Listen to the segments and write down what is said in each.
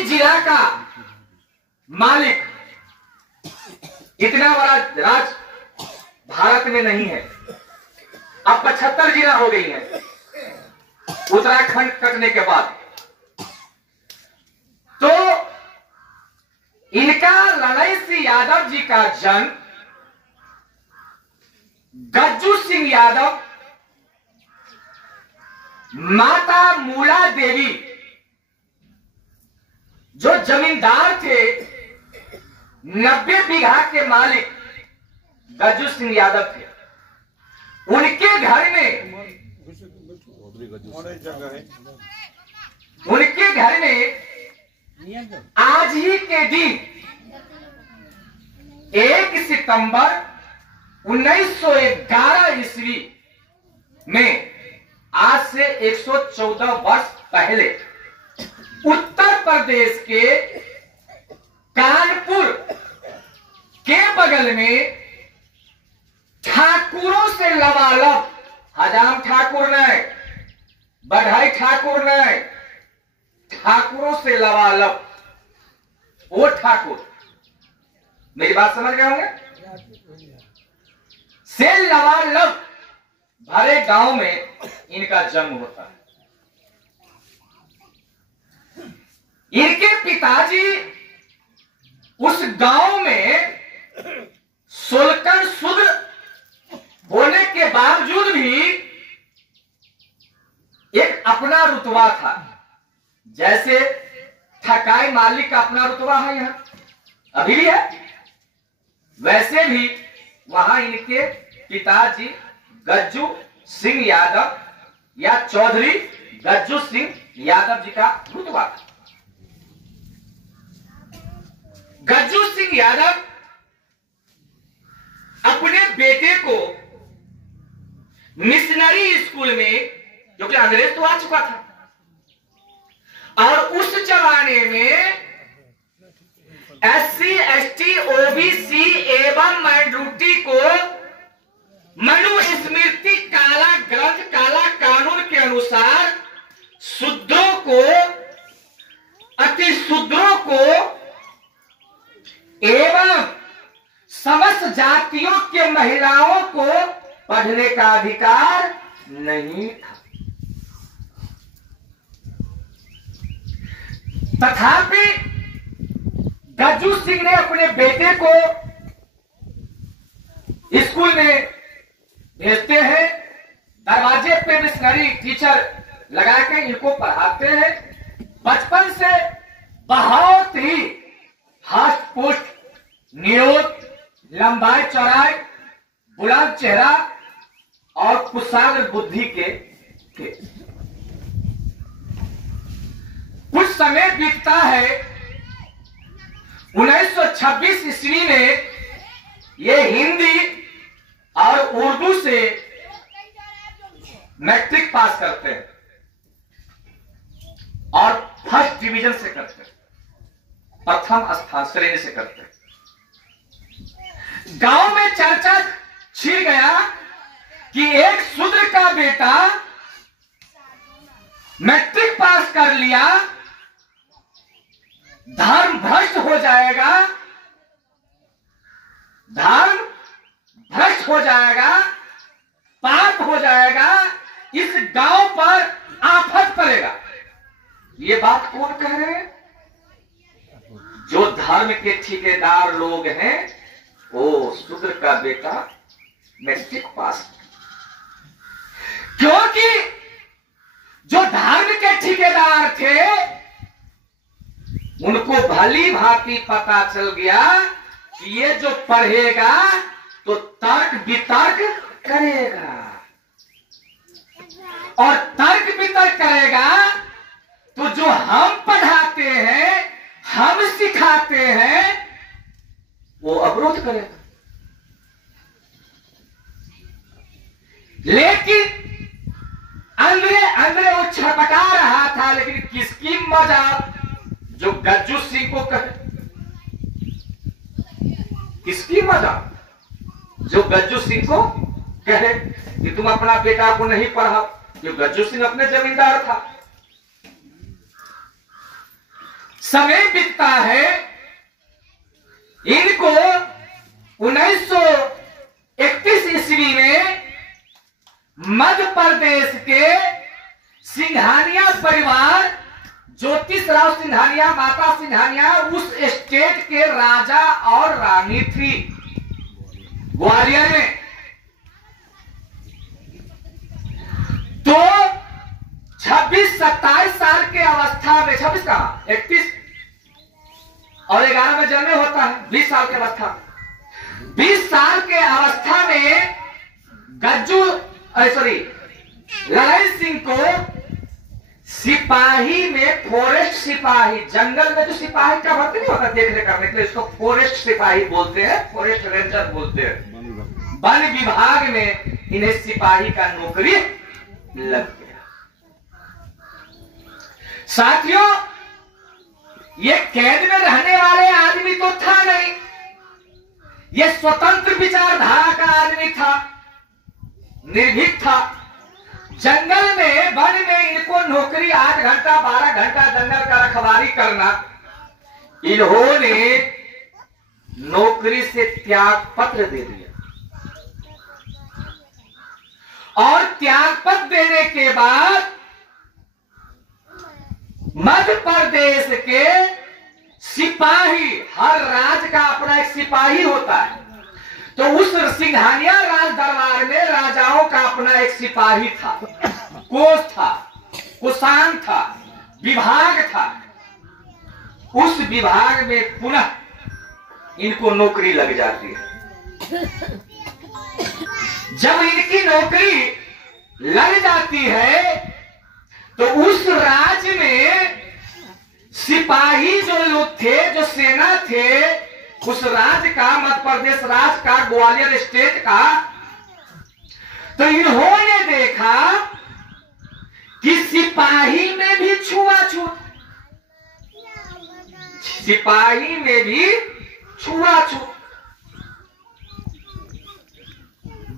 कोई जिला का मालिक इतना बड़ा राज भारत में नहीं है। अब 75 जिला हो गई है उत्तराखंड कटने के बाद। तो इनका लड़ई सिंह यादव जी का जन्म गज्जू सिंह यादव माता मूला देवी जो जमींदार थे 90 बीघा के मालिक गज्जू सिंह यादव थे, उनके घर में आज ही के दिन 1 सितंबर 1911 ईस्वी में आज से 114 वर्ष पहले उत्तर प्रदेश के कानपुर के बगल में ठाकुरों से लबालब, हजाम ठाकुर नहीं, बढ़ाई ठाकुर नहीं, ठाकुरों से लबालब, वो ठाकुर, मेरी बात समझ गए होंगे, से लबालब भरे गांव में इनका जन्म होता है। इनके पिताजी उस गांव में सोलकन शूद्र होने के बावजूद भी एक अपना रुतबा था। जैसे ठकाई मालिक का अपना रुतबा है यहां, अभी भी है, वैसे भी वहां इनके पिताजी गज्जू सिंह यादव या चौधरी गज्जू सिंह यादव जी का रुतबा था। गज्जू सिंह यादव अपने बेटे को मिशनरी स्कूल में, क्योंकि अंग्रेज तो आ चुका था, और उस जमाने में SC ST OBC एवं माइनॉरिटी को मनुस्मृति काला ग्रंथ काला कानून के अनुसार शूद्रों को, अति शूद्रों को एवं समस्त जातियों के महिलाओं को पढ़ने का अधिकार नहीं था। तथापि गज्जू सिंह ने अपने बेटे को स्कूल में भेजते हैं, दरवाजे पे मिशनरी टीचर लगा के इनको पढ़ाते हैं। बचपन से बहुत ही हष्ट पुष्ट, निरोध, लंबाई चौड़ाई, बुलंद चेहरा और कुशाग्र बुद्धि के थे। कुछ समय बीतता है, 1926 ईस्वी में ये हिंदी और उर्दू से मैट्रिक पास करते हैं और फर्स्ट डिवीजन से करते हैं, प्रथम स्थान श्रेणी से करते हैं। गांव में चर्चा छिड़ गया कि एक शूद्र का बेटा मैट्रिक पास कर लिया, धर्म भ्रष्ट हो जाएगा, धर्म भ्रष्ट हो जाएगा, पाप हो जाएगा, इस गांव पर आफत पड़ेगा। ये बात कौन कह रहे हैं? जो धर्म के ठेकेदार लोग हैं, वो शूद्र का बेटा मैट्रिक पास, क्योंकि जो धर्म के ठेकेदार थे उनको भली भांति पता चल गया कि ये जो पढ़ेगा तो तर्क वितर्क करेगा, और तर्क वितर्क करेगा तो जो हम पढ़ाते हैं, हम सिखाते हैं, वो अवरोध करेगा। लेकिन अंदरे अंदरे वो छटपटा रहा था, लेकिन किसकी मजाक? जो गज्जू सिंह को कहे, किसकी मजाक? जो गज्जू सिंह को कहे कि तुम अपना बेटा को नहीं पढ़ाओ। जो गज्जू सिंह अपने जमींदार था, समय बीतता है, इनको 1931 ईस्वी में मध्य प्रदेश के सिंघानिया परिवार, ज्योतिषराव सिंघानिया, माता सिंघानिया उस स्टेट के राजा और रानी थी ग्वालियर में। तो 26-27 साल के अवस्था में, 26 कहा 31 और 11 में जन्म होता है, 20 साल की अवस्था, 20 साल के अवस्था में लड़ाई सिंह को सिपाही में, फॉरेस्ट सिपाही, जंगल में जो सिपाही का भर्ती नहीं होता देखने करने के लिए, इसको फॉरेस्ट सिपाही बोलते हैं, फॉरेस्ट रेंजर बोलते हैं। वन विभाग में इन्हें सिपाही का नौकरी लग गया। साथियों, ये कैद में रहने वाले आदमी तो था नहीं, ये स्वतंत्र विचारधारा का आदमी था, निर्भीक था। जंगल में, वन में इनको नौकरी 8 घंटा 12 घंटा जंगल का रखवाली करना, इन्होंने नौकरी से त्याग पत्र दे दिया। और त्याग पत्र देने के बाद मध्य प्रदेश के सिपाही, हर राज्य का अपना एक सिपाही होता है, तो उस सिंघानिया राज दरबार में राजाओं का अपना एक सिपाही था, कोष था, कुशान था, विभाग था। उस विभाग में पुनः इनको नौकरी लग जाती है। जब इनकी नौकरी लग जाती है तो उस राज्य में सिपाही जो लोग थे, जो सेना थे, उस राज्य का, मध्य प्रदेश राज्य का, ग्वालियर स्टेट का, तो इन्होंने देखा कि सिपाही में भी छुआछूत, सिपाही में भी छुआछूत।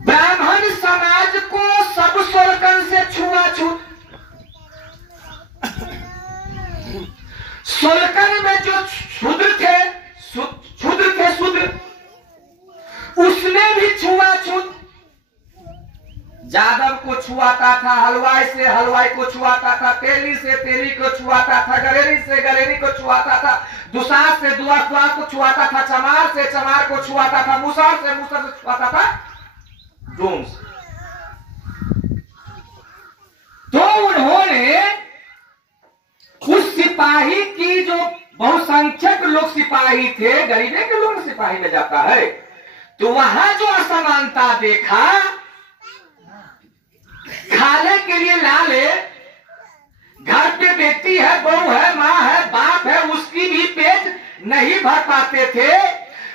ब्राह्मण समाज को सब सोलकन से छुआछूत, सोलकन में जो शूद्र थे, उसमें भी छुआछूत। जादव को छुआता था, हलवाई से हलवाई को छुआता था, तेली से तेली को छुआता था, गलेरी से गलेरी को छुआता था, दुसास से दुआस को छुआता था, चमार से चमार को छुआता था, मुसर से छुआता था, डोम से। तो उन्होंने उस सिपाही की, जो बहुसंख्यक लोग सिपाही थे, गरीबे के लोग सिपाही में जाता है, तो वहां जो असमानता देखा, खाने के लिए लाले, घर पे बेटी है, बहू है, माँ है, बाप है, उसकी भी पेट नहीं भर पाते थे।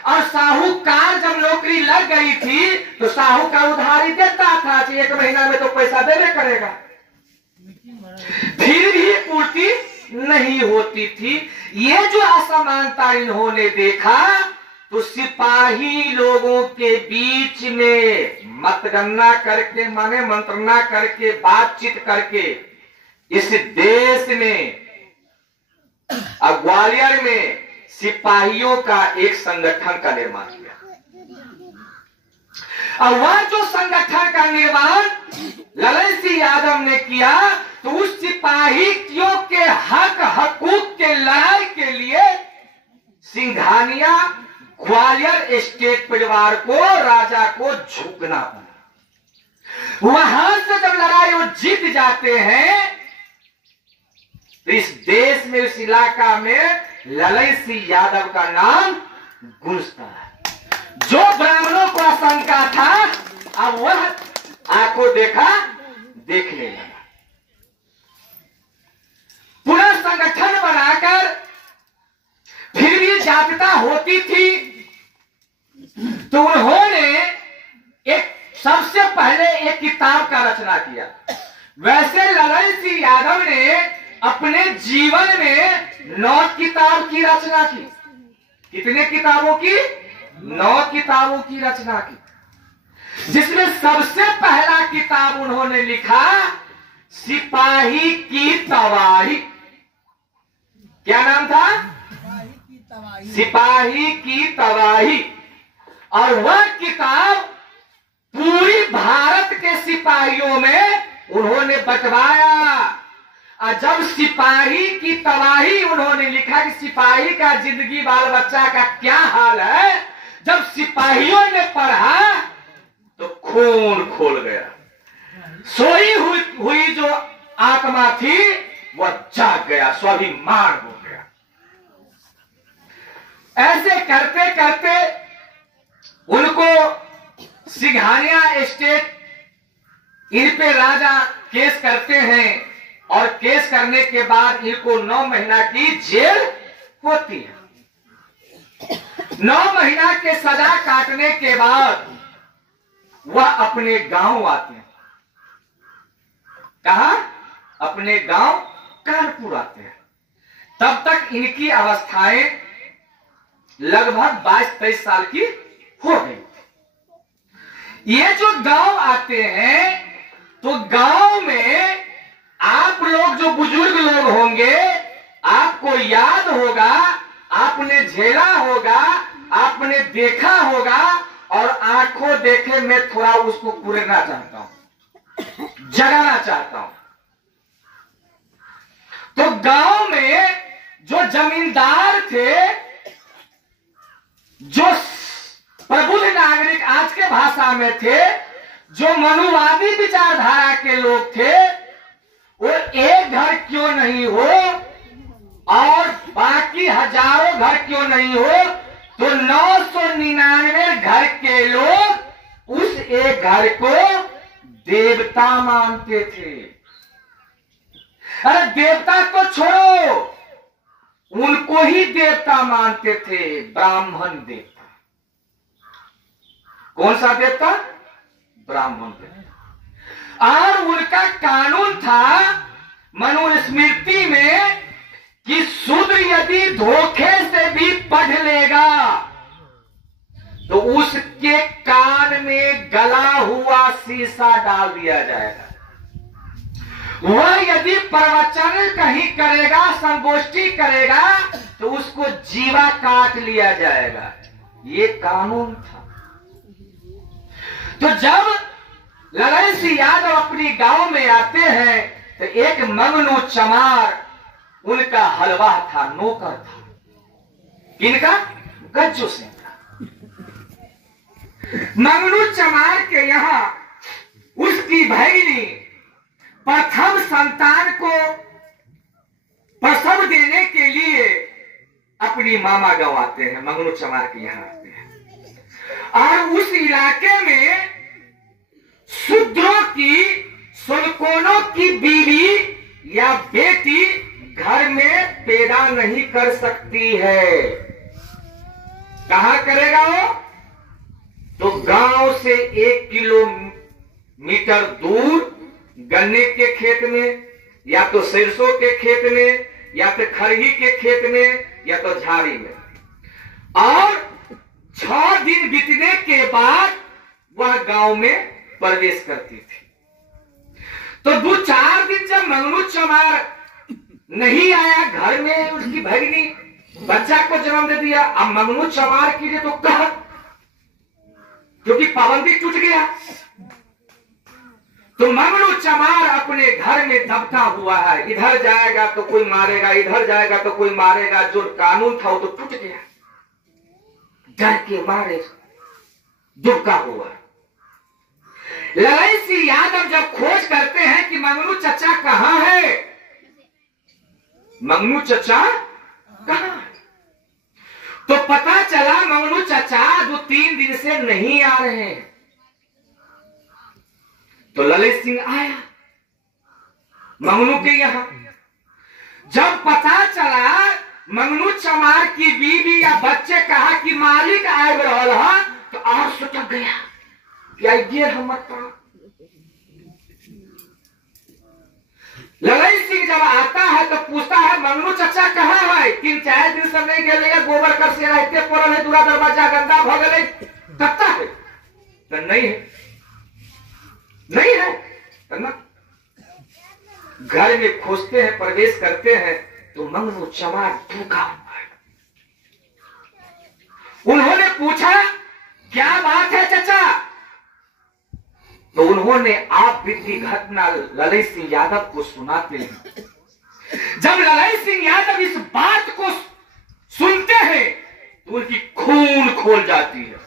और साहूकार जब नौकरी लग गई थी तो साहूकार उधारी देता था कि 1 महीना में तो पैसा देने करेगा, फिर भी पूर्ति नहीं होती थी। ये जो असमानता इन्होंने देखा तो सिपाही लोगों के बीच में मतगणना करके, माने मंत्रणा करके, बातचीत करके इस देश में, ग्वालियर में सिपाहियों का एक संगठन का निर्माण किया। और वह जो संगठन का निर्माण ललन सिंह यादव ने किया, तो उस सिपाहियों के हक हकूक के लड़ाई के लिए सिंघानिया ग्वालियर स्टेट परिवार को, राजा को झुकना पड़ा। वहां से जब लड़ाई वो जीत जाते हैं तो इस देश में, इस इलाका में ललन सिंह यादव का नाम गूंजता है। जो ब्राह्मणों को आशंका था, अब वह आंखों देखा देखने लगा। पूरा संगठन बनाकर फिर भी जागृता होती थी, तो उन्होंने एक सबसे पहले एक किताब का रचना किया। वैसे ललन सिंह यादव ने अपने जीवन में 9 किताब की रचना की। कितने किताबों की? 9 किताबों की रचना की, जिसमें सबसे पहला किताब उन्होंने लिखा सिपाही की तबाही। क्या नाम था? सिपाही की तबाही। और वह किताब पूरी भारत के सिपाहियों में उन्होंने बंटवाया। और जब सिपाही की तबाही उन्होंने लिखा कि सिपाही का जिंदगी बाल बच्चा का क्या हाल है, जब सिपाहियों ने पढ़ा तो खून खोल गया। सोई हुई जो आत्मा थी वह जाग गया, स्वाभिमान हो गया। ऐसे करते करते उनको सिंघानिया स्टेट इन पे राजा केस करते हैं, और केस करने के बाद इनको 9 महीना की जेल होती है। 9 महीना के सजा काटने के बाद वह अपने गांव आते हैं। कहा? अपने गांव कानपुर आते हैं। तब तक इनकी अवस्थाएं लगभग 22-23 साल की हो गई। ये जो गांव आते हैं तो गांव में आप लोग जो बुजुर्ग लोग होंगे, आपको याद होगा, आपने झेला होगा, आपने देखा होगा, और आंखों देखे मैं थोड़ा उसको पूरना चाहता हूं, जगाना चाहता हूं। तो गांव में जो जमींदार थे, जो प्रबुद्ध नागरिक आज के भाषा में थे, जो मनुवादी विचारधारा के लोग थे, वो एक घर क्यों नहीं हो और बाकी हजारों घर क्यों नहीं हो, तो 999 घर के लोग उस एक घर को देवता मानते थे। अरे देवता को छोड़ो, उनको ही देवता मानते थे, ब्राह्मण देवता। कौन सा देवता? ब्राह्मण देवता। और उनका कानून था मनुस्मृति में कि शूद्र यदि धोखे से भी पढ़ लेगा तो उसके कान में गला हुआ शीशा डाल दिया जाएगा। वह यदि प्रवचन कहीं करेगा, संगोष्ठी करेगा, तो उसको जीवा काट लिया जाएगा। ये कानून था। तो जब ललन सिंह यादव अपनी गांव में आते हैं तो एक मंगनू चमार उनका हलवा था, नौकर था। किनका? गज्जू सिंह का। मंगनू चमार के यहां उसकी भैली प्रथम संतान को प्रसव देने के लिए अपनी मामा गांव आते हैं, मंगनू चमार के यहां आते हैं। और उस इलाके में शूद्रों की, सुनकोनों की बीवी या बेटी घर में पैदा नहीं कर सकती है। कहां करेगा वो? तो गांव से 1 किलोमीटर दूर गन्ने के खेत में, या तो सरसों के खेत में, या तो खरही के खेत में, या तो झाड़ी में। और 6 दिन बीतने के बाद वह गांव में प्रवेश करती थी। तो 2-4 दिन जब मंगनू चमार नहीं आया घर में, उसकी भगिनी बच्चा को जन्म दे दिया। अब मंगनू चमार के लिए तो कहा, क्योंकि पाबंदी टूट गया। तो मंगनू चमार अपने घर में दबता हुआ है, इधर जाएगा तो कोई मारेगा, इधर जाएगा तो कोई मारेगा। जो कानून था वो तो टूट गया, डर के मारे दुबका हुआ। ललन सिंह यादव जब खोज करते हैं कि मंगनू चचा कहां है, मंगनू चचा कहां है, तो पता चला मंगनू चचा 2-3 दिन से नहीं आ रहे हैं। तो ललित सिंह आया मंगनू के यहां। जब पता चला मंगनू चमार की बीवी या बच्चे कहा कि मालिक आ रहा है, तो और सुटक गया कि ये हम ललन सिंह जब आता है तो पूछता है मंगनू चचा कहाँ है? 3-4 दिन से नहीं गए, गोबर कर से रहते पड़ल है, दूरा दरवाजा गंदा भ गए, कत्ता है? तो नहीं है, नहीं है तो ना। घर में खोजते हैं, प्रवेश करते हैं तो मंगनू चमार भूखा हुआ है। उन्होंने पूछा क्या बात है चचा? तो उन्होंने आप बीती घटना ललई सिंह यादव को सुनाते हैं। जब ललई सिंह यादव इस बात को सुनते हैं तो उनकी खून खोल जाती है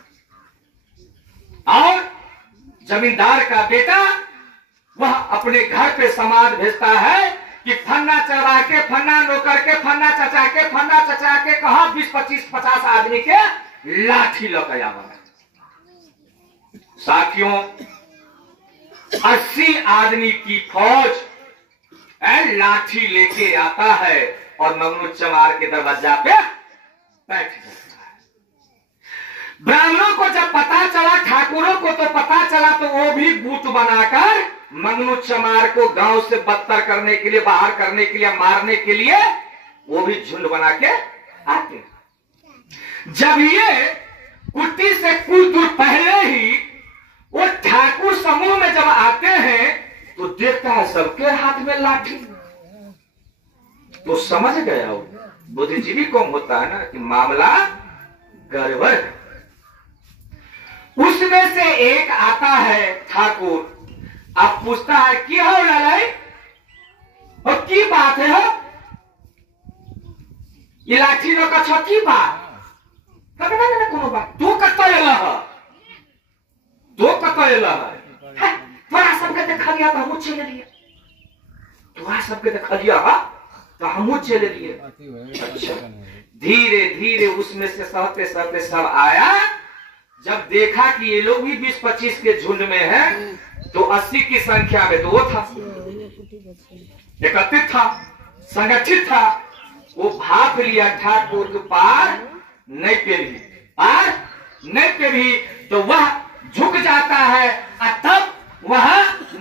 और जमींदार का बेटा वह अपने घर पे समाद भेजता है कि फन्ना चढ़वा के, फन्ना नौकर के, फन्ना चचा के, फन्ना चचा के कहा 20, 25, 50 आदमी के लाठी लग आवा। साथियों 80 आदमी की फौज लाठी लेके आता है और मंगनू चमार के दरवाजा पे बैठ जाता है। ब्राह्मणों को जब पता चला, ठाकुरों को तो पता चला, तो वो भी गुट बनाकर मंगनू चमार को गांव से बदतर करने के लिए, बाहर करने के लिए, मारने के लिए वो भी झुंड बना के आते। जब ये कुट्टी से कुछ दूर पहले ही वो ठाकुर समूह में जब आते हैं तो देखता है सबके हाथ में लाठी। तो समझ गया वो बुद्धिजीवी कौन होता है ना कि मामला गड़बड़। उसमें से एक आता है ठाकुर, अब पूछता है की हो लड़ाई और की बात है हो ये लाठी लो का की बात कोनो बात तू कत तोरा सबके देखा लिया तो हम चले लिए, तोरा सबके देखा लिया तो हम चले लिए। अच्छा धीरे धीरे उसमें से सहते सहते सब आया। जब देखा कि ये लोग भी 20-25 के झुंड में हैं तो 80 की संख्या में तो वो था, एकत्रित था, संगठित था। वो भाप लिया ठाकुर के पार नहीं पे भी तो वह झुक जाता है और तब वह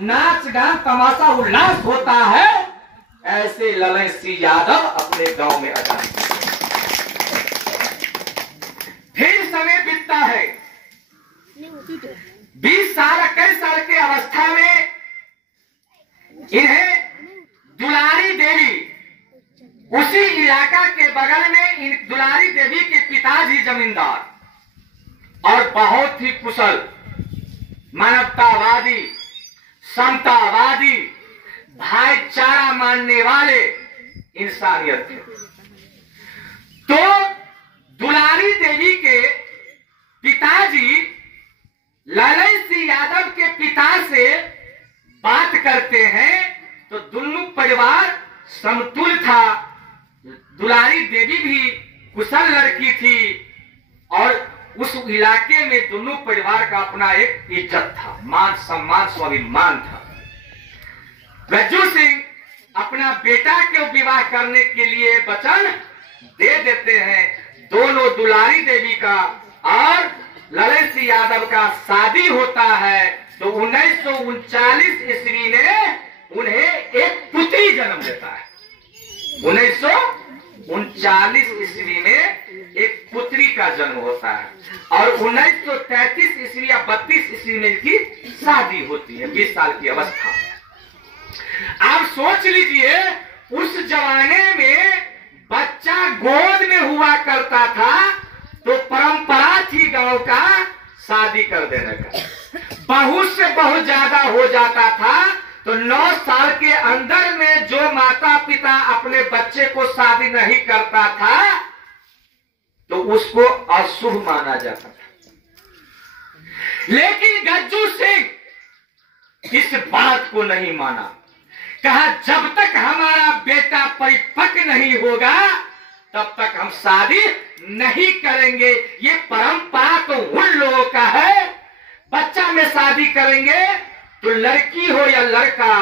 नाच गान तमाशा उल्लास होता है। ऐसे ललई सिंह यादव अपने गांव में आ जाते। फिर समय बीतता है 20 साल 21 साल के अवस्था में इन्हें दुलारी देवी, उसी इलाका के बगल में इन दुलारी देवी के पिताजी जमींदार और बहुत ही कुशल मानवतावादी, समतावादी, भाईचारा मानने वाले इंसानियत थे। तो दुलारी देवी के पिताजी ललई सिंह यादव के पिता से बात करते हैं तो दोनों परिवार समतुल था। दुलारी देवी भी कुशल लड़की थी और उस इलाके में दोनों परिवार का अपना एक इज्जत था, मान सम्मान स्वाभिमान था। गज्जू सिंह अपना बेटा के विवाह करने के लिए वचन दे देते हैं। दोनों दुलारी देवी का और ललई सिंह यादव का शादी होता है तो 1939 ईस्वी में उन्हें एक पुत्री जन्म देता है। 1939 ईस्वी में एक पुत्री का जन्म होता है और 1933 ईस्वी या 32 ईस्वी में इनकी शादी होती है, 20 साल की अवस्था। आप सोच लीजिए उस जमाने में बच्चा गोद में हुआ करता था तो परंपरा थी गांव का शादी कर देने का। बहुत से बहुत ज्यादा हो जाता था तो 9 साल के अंदर में जो माता पिता अपने बच्चे को शादी नहीं करता था तो उसको अशुभ माना जाता था। लेकिन गज्जू सिंह इस बात को नहीं माना। कहा जब तक हमारा बेटा परिपक्व नहीं होगा तब तक हम शादी नहीं करेंगे। ये परंपरा तो उन लोगों का है, बच्चा में शादी करेंगे तो लड़की हो या लड़का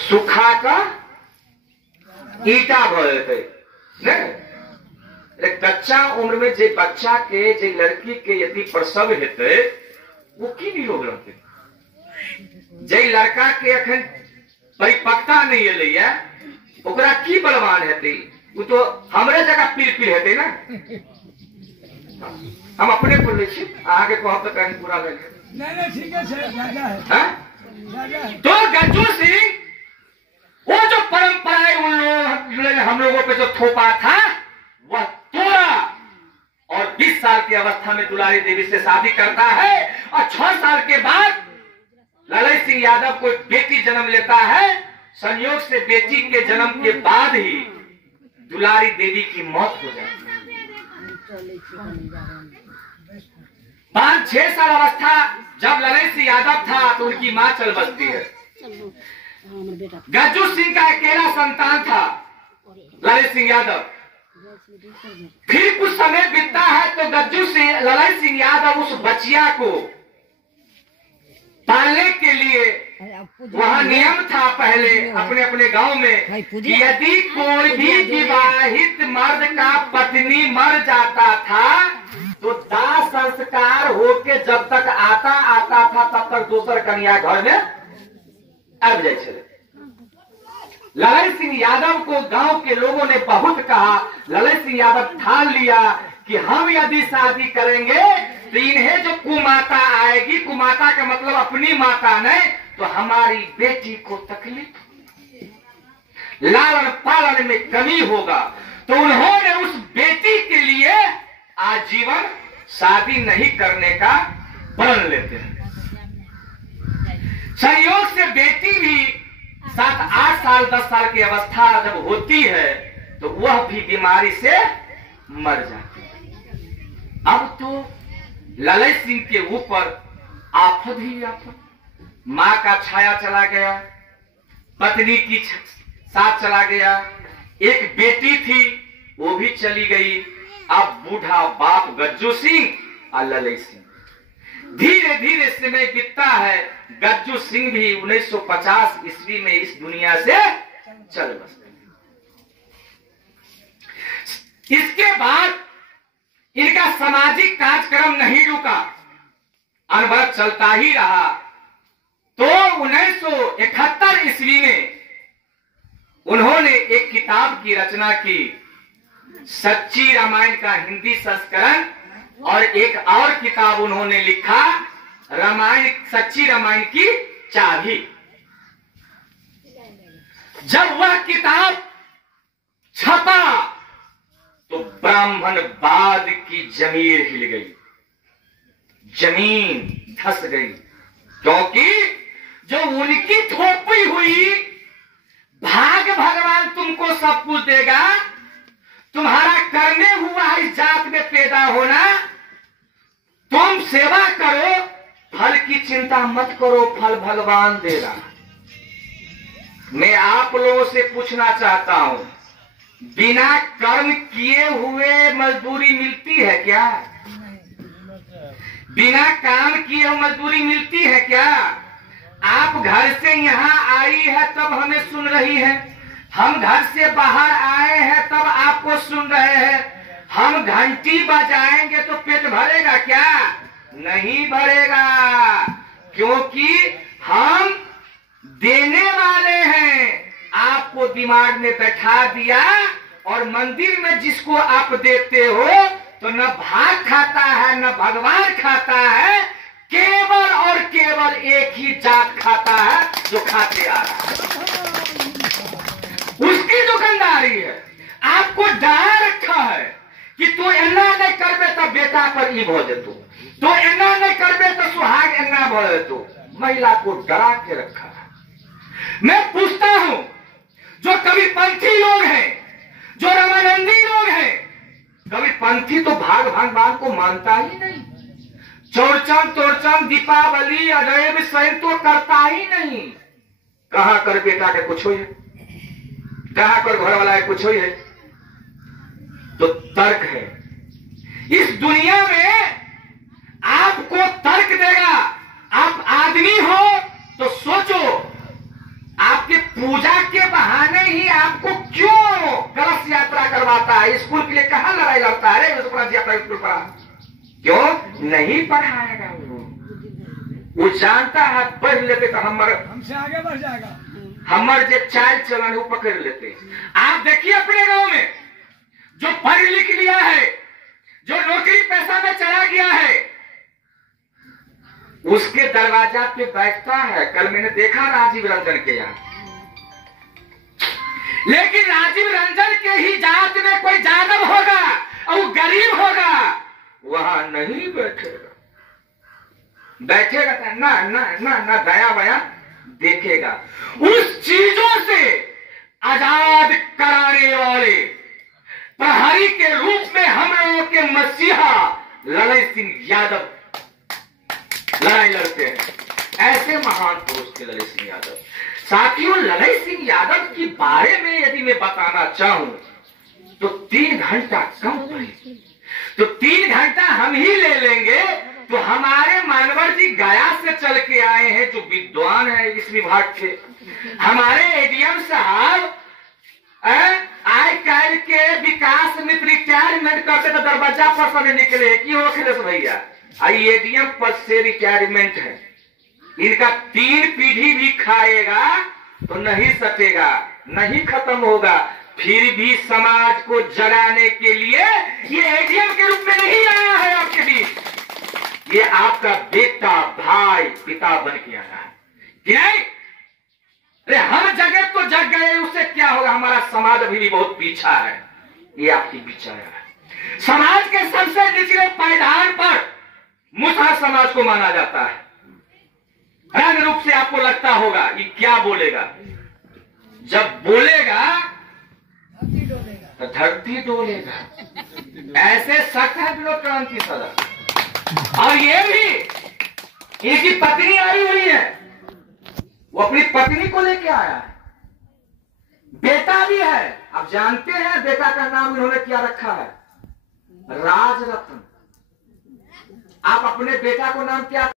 सुखा का ईटा भरते नहीं। कच्चा उम्र में जे बच्चा के जे लड़की के यदि प्रसव हेते वो की निरोग रहते। जे लड़का के अखन परिपक्वता नहीं है ओकरा की बलवान हेते, वो तो हमरे जगह पीर हेते ना। हम अपने को ले आगे कहब तो कहीं पूरा लगे नहीं ठीक है। तो गज्जू सिंह वो जो परंपराएं उन लोग हम लोगों पे जो थोपा था वह तोड़ा अवस्था में दुलारी देवी से शादी करता है और 6 साल के बाद ललई सिंह यादव को एक बेटी जन्म लेता है। संयोग से बेटी के जन्म के बाद ही दुलारी देवी की मौत हो जाती है। 5-6 साल अवस्था जब ललई सिंह यादव था तो उनकी मां चल बसती है। गज्जू सिंह का अकेला संतान था ललई सिंह यादव। फिर कुछ समय बीतता है तो गज्जू सिंह ललई सिंह यादव उस बचिया को पालने के लिए, वहाँ नियम था पहले अपने अपने गांव में कि यदि कोई भी विवाहित मर्द का पत्नी मर जाता था तो दाह संस्कार होके जब तक आता था तब तक दूसर कन्या घर में अब जाए। ललई सिंह यादव को गांव के लोगों ने बहुत कहा। ललई सिंह यादव ठान लिया कि हम यदि शादी करेंगे तो इन्हें जो कुमाता आएगी, कुमाता का मतलब अपनी माता नहीं, तो हमारी बेटी को तकलीफ, लालन पालन में कमी होगा। तो उन्होंने उस बेटी के लिए आजीवन शादी नहीं करने का प्रण लेते हैं। संयोग से बेटी भी 7-8 साल 10 साल की अवस्था जब होती है तो वह भी बीमारी से मर जाती है। अब तो ललई सिंह के ऊपर आफत ही आफत, मां का छाया चला गया, पत्नी की साथ चला गया, एक बेटी थी वो भी चली गई। अब बूढ़ा बाप गज्जू सिंह और ललई सिंह, धीरे धीरे समय बीतता है। गज्जू सिंह भी 1950 ईस्वी में इस दुनिया से चल बसते हैं। इसके बाद इनका सामाजिक कार्यक्रम नहीं रुका, अनवरत चलता ही रहा। तो 1971 ईस्वी में उन्होंने एक किताब की रचना की, सच्ची रामायण का हिंदी संस्करण, और एक और किताब उन्होंने लिखा, रामायण, सच्ची रामायण की चाबी। जब वह किताब छपा तो ब्राह्मणवाद की जमीन हिल गई, जमीन धस गई, क्योंकि जो उनकी थोपी हुई भाग भगवान तुमको सब कुछ देगा, तुम्हारा करने हुआ इस जात में पैदा होना, तुम सेवा करो, फल की चिंता मत करो, फल भगवान देगा। मैं आप लोगों से पूछना चाहता हूं, बिना कर्म किए हुए मजदूरी मिलती है क्या? बिना काम किए हुए मजदूरी मिलती है क्या? आप घर से यहाँ आई है तब हमें सुन रही है, हम घर से बाहर आए हैं तब आपको सुन रहे हैं। हम घंटी बजाएंगे तो पेट भरेगा क्या? नहीं भरेगा, क्योंकि हम देने वाले हैं। आपको दिमाग में बैठा दिया और मंदिर में जिसको आप देते हो तो न भाग खाता है न भगवान खाता है, केवल और केवल एक ही जात खाता है जो खाते आ रहा है, उसकी दुकानदारी है। आपको डरा रखा है कि तू एना नहीं करबे तो बेटा पर ई भो जेतो, तो एना नहीं करबे तो सुहाग एना भो जेतो। महिला को डरा के रखा है। मैं पूछता हूं, जो कभी पंथी लोग हैं, जो रामानंदी लोग हैं, कभी पंथी तो भाग भगवान को मानता ही नहीं, चौड़चन तोड़चन दीपावली अजय सैन तो करता ही नहीं। कहां कर बेटा के कुछ हो, कहां कर घर वाला है कुछ हो, तो तर्क है। इस दुनिया में आपको तर्क देगा। आप आदमी हो तो सोचो, आपके पूजा के बहाने ही आपको क्यों कलश यात्रा करवाता है? स्कूल के लिए कहां लड़ाई लड़ता है? स्कूल पर क्यों नहीं पढ़ाएगा? वो जानता है पढ़ लेते तो हमसे आगे बढ़ जाएगा, हमारे जो चाल चलन वो पकड़ लेते। आप देखिए अपने गांव में जो पढ़ लिख लिया है, जो नौकरी पैसा में चला गया है, उसके दरवाजा पे बैठता है। कल मैंने देखा राजीव रंजन के यहाँ, लेकिन राजीव रंजन के ही जात में कोई यादव होगा और वो गरीब होगा, वहां नहीं बैठेगा। बैठेगा तो ना ना ना ना दया वया देखेगा। उस चीजों से आजाद कराने वाले प्रहरी के रूप में हम लोगों के मसीहा ललई सिंह यादव लड़ाई लड़ते हैं। ऐसे महान पुरुष थे ललई सिंह यादव। साथियों, ललई सिंह यादव के बारे में यदि मैं बताना चाहूं तो 3 घंटा कम पड़े, तो 3 घंटा हम ही ले लेंगे। तो हमारे मानवर जी गया से चल के आए हैं, जो विद्वान है इस विभाग के। हमारे एडीएम साहब आय काल के विकास मित्र रिटायरमेंट करते तो दरवाजा पर से निकले कि हो अखिलेश भैया आई एडीएम पद से रिटायरमेंट है। इनका 3 पीढ़ी भी खाएगा तो नहीं सटेगा, नहीं खत्म होगा। फिर भी समाज को जगाने के लिए ये एडीएम के रूप में नहीं आया है आपके बीच। ये आपका बेटा, भाई, पिता बन के आया है कि नहीं? अरे हम जगह तो जग गए, उससे क्या होगा? हमारा समाज अभी भी बहुत पीछा है। ये आपके बीच आया है। समाज के सबसे निचले पायदान पर मुसहर समाज को माना जाता है। रंग रूप से आपको लगता होगा ये क्या बोलेगा। जब बोलेगा तो धरती डोलेगा। ऐसे सख्त है विनोद क्रांति सदा। और ये भी इनकी पत्नी आई हुई है, वो अपनी पत्नी को लेके आया है। बेटा भी है। आप जानते हैं बेटा का नाम इन्होंने क्या रखा है? राजरत्न। आप अपने बेटा को नाम क्या